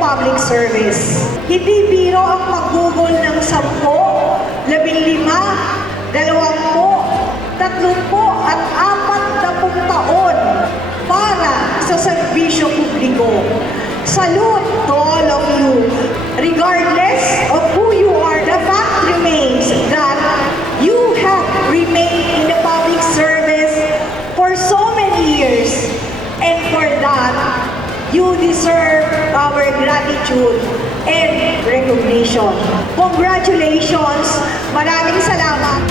Public service. Hindi biro ang paggugol ng 10, 15, 20, 30 at 40 taon para sa serbisyo publiko. Salute to all of you. Regardless of who you are, the fact remains that you have remained in the public service for so many years, and for that, you deserve our gratitude and recognition. Congratulations! Maraming salamat!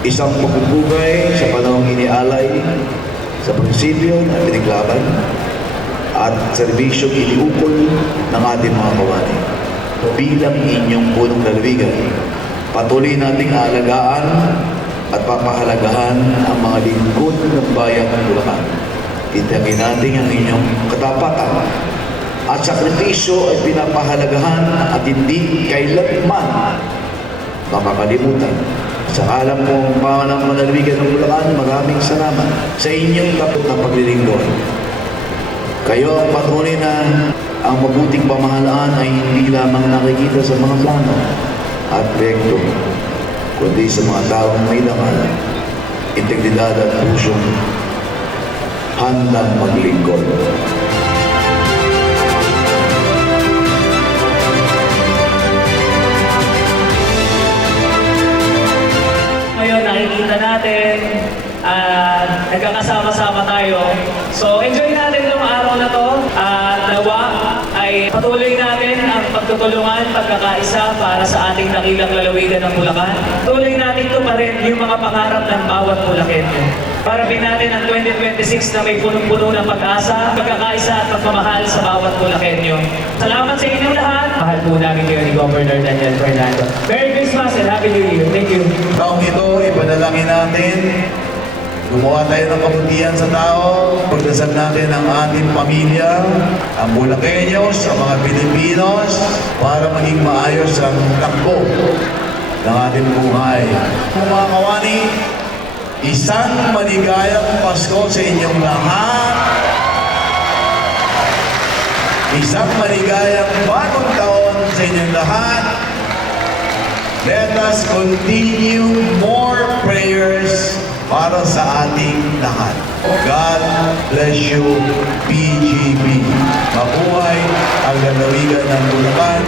Isang magpupugay sa panahong inialay sa prinsipyo na pinaglaban at serbisyong iniukol ng ating mga kawani. Bilang inyong punong lalawigan, patuloy nating aalagaan at papahalagahan ang mga lingkod ng bayan ng Bulacan. Itagin natin ang inyong katapatan at sakripisyo ay pinapahalagahan at hindi kailanman makakalimutan. Sa alam mo, mga manalawigan ng Bulacan, maraming salamat sa inyong kapot na paglilingkod. Kayo ang patunay na ang mabuting pamahalaan ay hindi lamang nakikita sa mga plano at proyekto, kundi sa mga taong may laman, integridad at pusyong handang maglingkod. Ngayon nakikita natin nagkakasama-sama tayo. So enjoy natin itong araw na to at nawa ay patuloy natin ang pagtutulungan, pagkakaisa para sa ating dakilang lalawigan ng Bulacan. Tuloy natin ito pa rin yung mga pangarap ng bawat Bulakenyo. Parapin natin ang 2026 na may punong-puno ng pag-asa, pagkakaisa at pagmamahal sa bawat Bulakenyo. Salamat sa inyong lahat. Mahal po namin kayo ni Governor Daniel Fernando. Merry Christmas and Happy New Year. Thank you. Taong ito, ipanalangin natin. Gumawa tayo ng kabutihan sa tao. Pagdasal natin ang ating pamilya, ang Bulakenyos, ang mga Pilipinos, para maging maayos ang takbo ng ating buhay. Mga kawani, isang maligayang Pasko sa inyong lahat. Isang maligayang bagong taon sa inyong lahat. Let us continue more prayers para sa ating lahat. God bless you, PGB. Mabuhay ang lalawigan ng Bulacan.